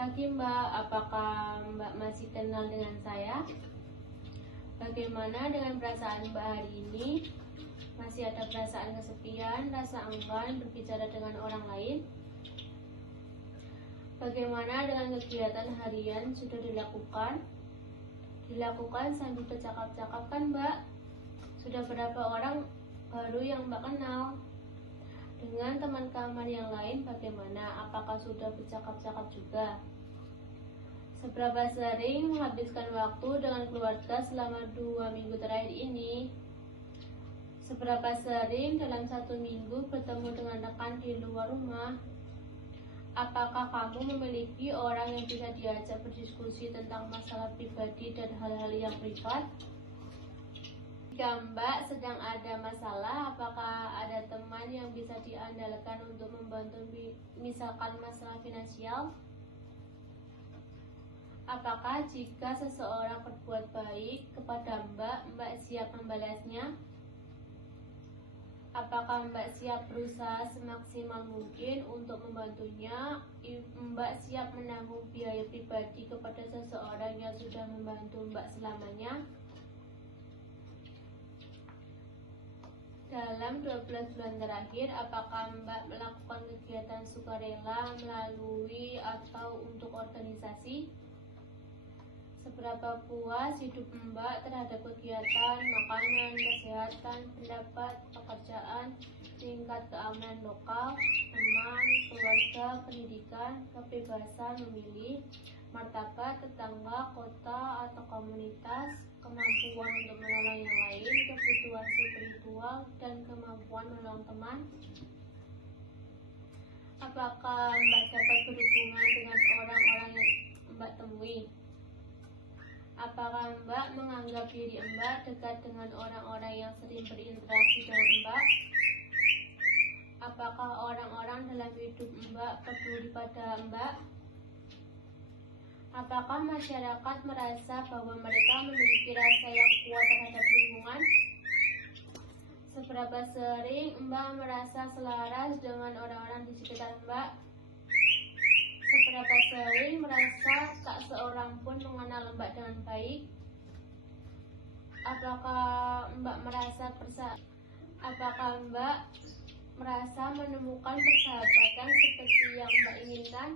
pagi Mbak, apakah Mbak masih kenal dengan saya? Bagaimana dengan perasaan Mbak hari ini? Masih ada perasaan kesepian, rasa enggan berbicara dengan orang lain? Bagaimana dengan kegiatan harian sudah dilakukan? Dilakukan sambil bercakap-cakap kan Mbak? Sudah berapa orang baru yang Mbak kenal? Dengan teman kamar yang lain bagaimana? Apakah sudah bercakap-cakap juga? Seberapa sering menghabiskan waktu dengan keluarga selama 2 minggu terakhir ini? Seberapa sering dalam 1 minggu bertemu dengan rekan di luar rumah? Apakah kamu memiliki orang yang bisa diajak berdiskusi tentang masalah pribadi dan hal-hal yang privat? Jika Mbak sedang ada masalah, apakah ada teman yang bisa diandalkan untuk membantu misalkan masalah finansial? Apakah jika seseorang berbuat baik kepada Mbak, Mbak siap membalasnya? Apakah Mbak siap berusaha semaksimal mungkin untuk membantunya? Mbak siap menanggung biaya pribadi kepada seseorang yang sudah membantu Mbak selamanya? Dalam 12 bulan terakhir, apakah Mbak melakukan kegiatan sukarela melalui atau untuk organisasi? Seberapa puas hidup Mbak terhadap kegiatan, makanan, kesehatan, pendapat, pekerjaan, tingkat keamanan lokal, teman, keluarga, pendidikan, kebebasan memilih, martabat, tetangga, kota, atau komunitas, kemampuan untuk menolong yang lain, kebutuhan spiritual, dan kemampuan menolong teman? Apakah Mbak dapat berhubungan dengan orang-orang yang Mbak temui? Apakah Mbak menganggap diri Mbak dekat dengan orang-orang yang sering berinteraksi dengan Mbak? Apakah orang-orang dalam hidup Mbak peduli pada Mbak? Apakah masyarakat merasa bahwa mereka memiliki rasa yang kuat terhadap lingkungan? Seberapa sering Mbak merasa selaras dengan orang-orang di sekitar Mbak? Seberapa sering merasa tak seorang pun mengenal Mbak dengan baik? Apakah Mbak merasa menemukan persahabatan seperti yang Mbak inginkan?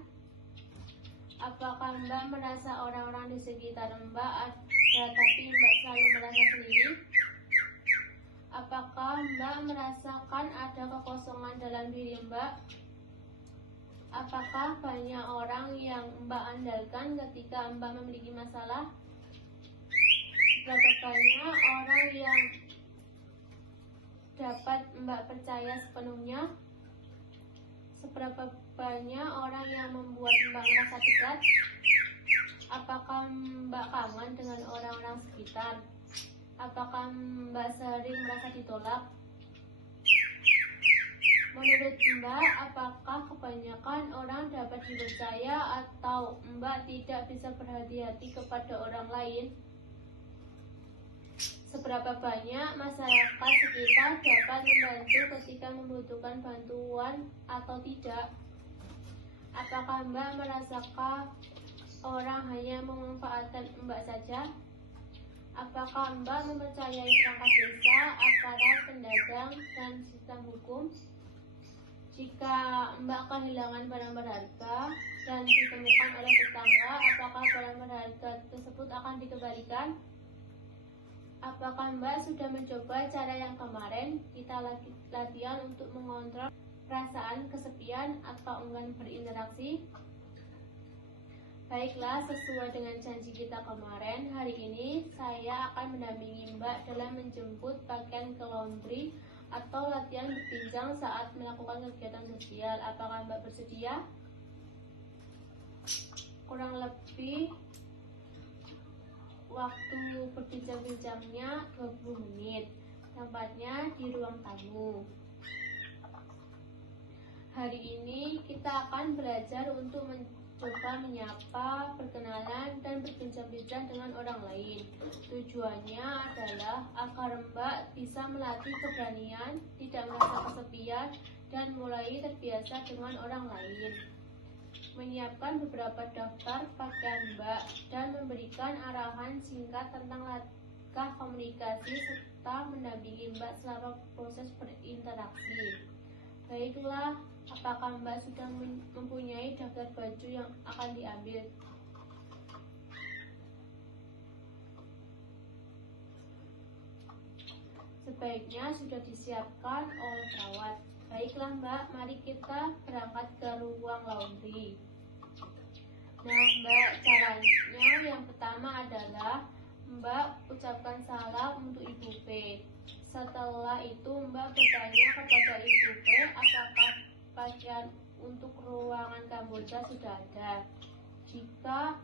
Apakah Mbak merasa orang-orang di sekitar Mbak ada tapi Mbak selalu merasa sendiri? Apakah Mbak merasakan ada kekosongan dalam diri Mbak? Apakah banyak orang yang Mbak andalkan ketika Mbak memiliki masalah? Berapa banyak orang yang dapat Mbak percaya sepenuhnya? Seberapa banyak orang yang membuat Mbak merasa dekat? Apakah Mbak kangen dengan orang-orang sekitar? Apakah Mbak sering merasa ditolak? Menurut Mbak, apakah kebanyakan orang dapat dipercaya atau Mbak tidak bisa berhati-hati kepada orang lain? Seberapa banyak masyarakat sekitar dapat membantu ketika membutuhkan bantuan atau tidak? Apakah Mbak merasakan orang hanya memanfaatkan Mbak saja? Apakah Mbak mempercayai perangkat desa, aparat, pedagang, dan sistem hukum? Jika Mbak kehilangan barang berharga dan ditemukan oleh tetangga, apakah barang berharga tersebut akan dikembalikan? Apakah Mbak sudah mencoba cara yang kemarin kita latihan untuk mengontrol perasaan kesepian atau enggan berinteraksi? Baiklah, sesuai dengan janji kita kemarin, hari ini saya akan mendampingi Mbak dalam menjemput pakaian ke laundry atau latihan berbincang saat melakukan kegiatan sosial. Apakah Mbak bersedia? Kurang lebih waktu berbincang-bincangnya 20 menit. Tempatnya di ruang tamu. Hari ini kita akan belajar untuk mencoba menyapa, berkenalan, dan berbincang-bincang dengan orang lain. Tujuannya adalah agar Mbak bisa melatih keberanian, tidak merasa kesepian, dan mulai terbiasa dengan orang lain. menyiapkan beberapa daftar pakaian Mbak dan memberikan arahan singkat tentang langkah komunikasi serta mendampingi Mbak selama proses berinteraksi. Baiklah, apakah Mbak sudah mempunyai daftar baju yang akan diambil? Sebaiknya sudah disiapkan oleh perawat. Baiklah Mbak, mari kita berangkat ke ruang laundry. Nah Mbak, caranya yang pertama adalah Mbak ucapkan salam untuk Ibu P. Setelah itu Mbak bertanya kepada Ibu P apakah pakaian untuk ruangan Kamboja sudah ada. Jika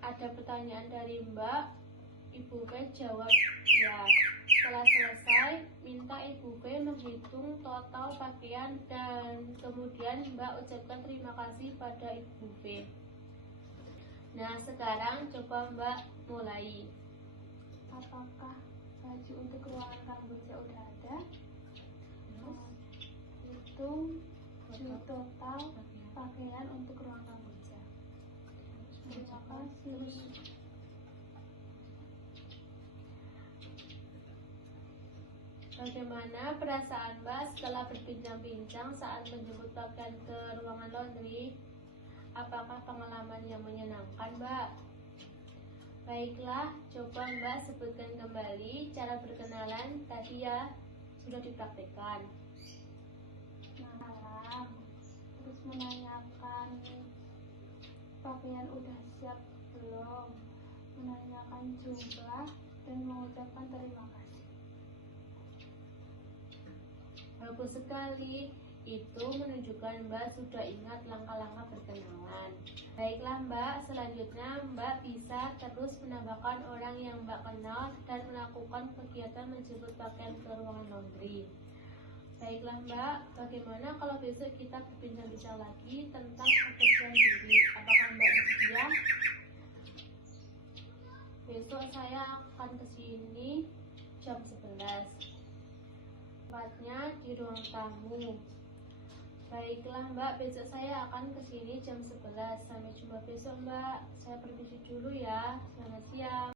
ada pertanyaan dari Mbak, Ibu P jawab ya. Setelah selesai, minta Ibu P menghitung total pakaian dan kemudian Mbak ucapkan terima kasih pada Ibu P. Nah, sekarang coba Mbak mulai. Apakah baju untuk ruangan Kamboja udah ada? Hitung total pakaian untuk ruang Kamboja. Terima kasih. Bagaimana perasaan Mbak setelah berbincang-bincang saat menjemput pakaian ke ruangan laundry? Apakah pengalaman yang menyenangkan, Mbak? Baiklah, coba Mbak sebutkan kembali cara berkenalan tadi ya, sudah dipraktikkan. Malam, terus menanyakan pakaian udah siap belum, menanyakan jumlah dan mengucapkan terima kasih. Bagus sekali, itu menunjukkan Mbak sudah ingat langkah-langkah berkenalan. Baiklah Mbak, selanjutnya Mbak bisa terus menambahkan orang yang Mbak kenal dan melakukan kegiatan menjemput pakaian ke ruangan laundry. Baiklah Mbak, bagaimana kalau besok kita berbincang-bincang lagi tentang kepercayaan diri? Apakah Mbak bersedia? Besok saya akan kesini jam 11. Tempatnya di ruang tamu. Baiklah Mbak, besok saya akan kesini jam 11. Sampai jumpa besok Mbak. Saya permisi dulu ya. Selamat siang.